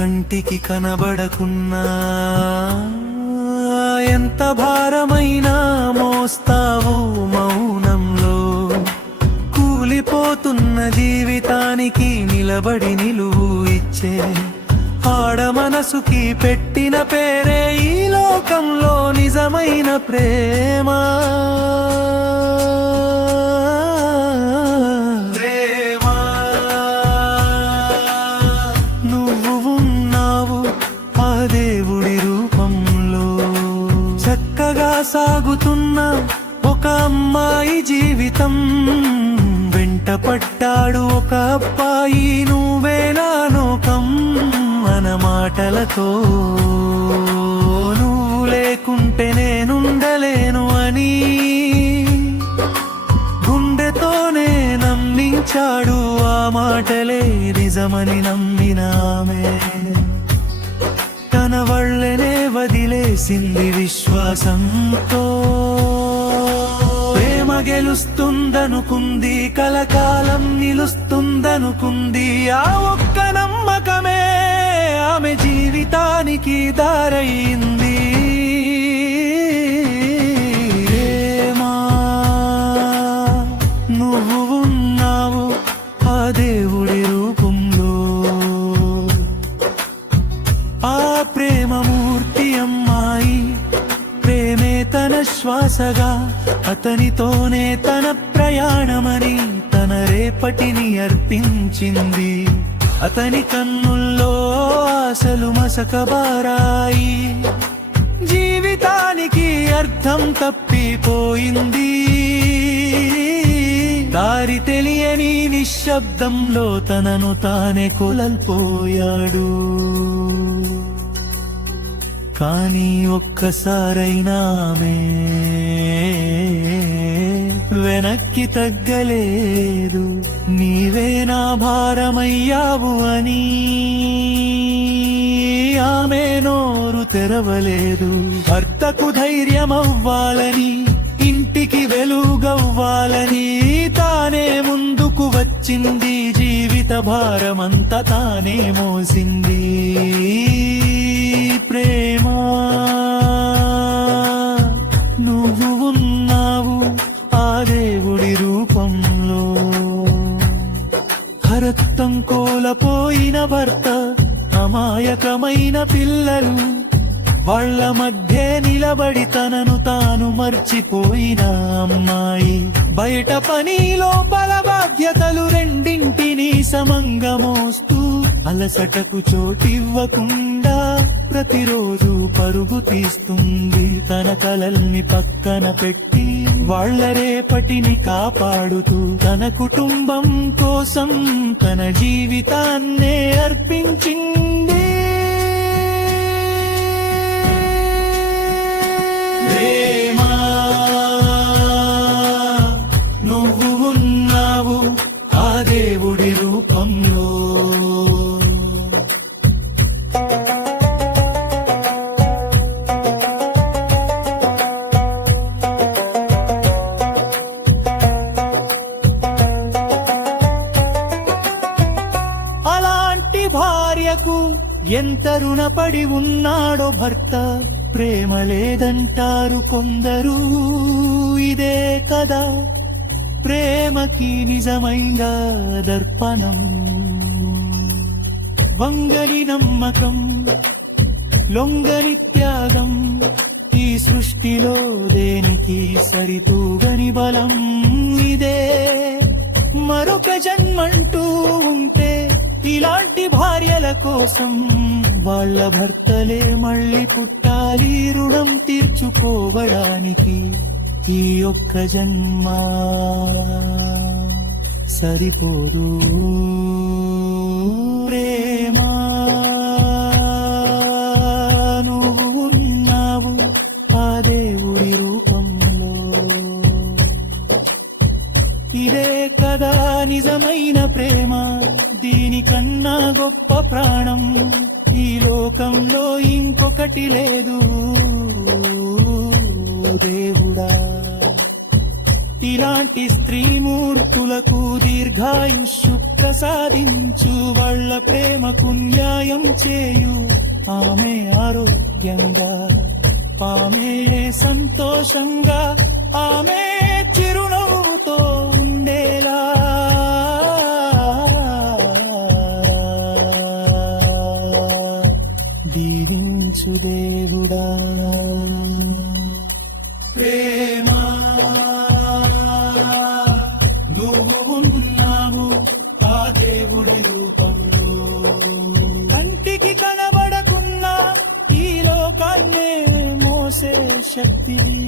కంటికి కనబడకున్నా ఎంత భారమైనా మోస్తావు మౌనంలో. కూలిపోతున్న జీవితానికి నిలబడి నిలువు ఇచ్చే ఆడ మనసుకి పెట్టిన పేరే ఈ లోకంలో నిజమైన ప్రేమ. నువ్వు ఉన్నావు ఆ దేవుడి రూపంలో. చక్కగా సాగుతున్న ఒక అమ్మాయి జీవితం వెంట పట్టాడు ఒక అబ్బాయి. నువ్వే నా లోకం మన మాటలతో, నువ్వు లేకుంటే నేనుండలేను అని గుండెతోనే నమ్మించాడు. ఆ మాటలే నిజమని నమ్మిన ఆమె తన వళ్ళనే వదిలేసింది విశ్వాసంతో. ప్రేమ గెలుస్తుందనుకుంది, కలకాలం నిలుస్తుందనుకుంది. ఆ ఒక్క నమ్మకమే ఆమె జీవితానికి దారయింది. ప్రేమా నువ్వు ఉన్నావు ఆ దేవుడి రూపంలో. ఆ ప్రేమమూర్తి అమ్మాయి ప్రేమే తన శ్వాసగా, అతనితోనే తన ప్రయాణమని తన రేపటిని అర్పించింది. అతని కన్నుల్లో ఆశలు మసకబారాయి, జీవితానికి అర్థం తప్పిపోయింది. దారి తెలియని నిశ్శబ్దంలో తనను తానే కోల్పోయాడు. కానీ ఒక్కసారైనా ఆమె వెనక్కి తగ్గలేదు. నీవే నా భారమయ్యావు అని ఆమె నోరు తెరవలేదు. భర్తకు ధైర్యమవ్వాలని, ఇంటికి వెలుగవ్వాలని తానే ముందుకు వచ్చింది. జీవిత భారమంతా తానే మోసింది. ప్రేమా నువ్వు ఉన్నావు ఆ దేవుడి రూపంలో. రక్తం కోల్పోయిన భర్త, అమాయకమైన పిల్లలు, వాళ్ళ మధ్య నిలబడి తనను తాను మర్చిపోయిన అమ్మాయి. బయట పని లోపల బాధ్యతలు రెండింటినీ సమంగా మోస్తూ అలసటకు చోటివ్వకుండా ప్రతిరోజు పరుగు తీస్తుంది. తన కలల్ని పక్కన పెట్టి వాళ్ళ రేపటిని కాపాడుతూ తన కుటుంబం కోసం తన జీవితాన్నే అర్పించింది. ప్రేమా నువ్వు ఉన్నావు ఆ దేవుడి రూపంలో. అలాంటి భార్యకు ఎంత రుణపడి ఉన్నాడో భర్త. ప్రేమ లేదంటారు కొందరు, ఇదే కదా ప్రేమకి నిజమైన దర్పణం. వంగని నమ్మకం, లొంగని త్యాగం, ఈ సృష్టిలో దేనికి సరితూగని బలం. ఇదే మరొక జన్మంటూ ఉంటే ఇలాంటి భార్యల కోసం వాళ్ళ భర్తలే మళ్ళీ పుట్టాలి రుణం తీర్చుకోవడానికి. ఈ ఒక్క జన్మ సరిపోదు. ప్రేమా నువ్వు ఉన్నావు ఆ దేవుడి రూపంలో. ఇదే కదా నిజమైన ప్రేమ, దీనికన్నా గొప్ప ప్రాణం ఈ లోకంలో ఇంకొకటి లేదు. దేవుడా ఇలాంటి స్త్రీమూర్తులకు దీర్ఘాయుష్షు ప్రసాదించు. వాళ్ళ పిల్ల ప్రేమకు న్యాయం చేయు. ఆమె ఆరోగ్యంగా, ఆమె సంతోషంగా, ఆమె చిరునవ్వుతో ఉండేలా దీవించు దేవుడా. ప్రేమా నువ్వు ఉన్నావు ఆ దేవుడి రూపంలో, కంటికి కనబడకున్నా ఈ లోకాన్నే మోసే శక్తివి.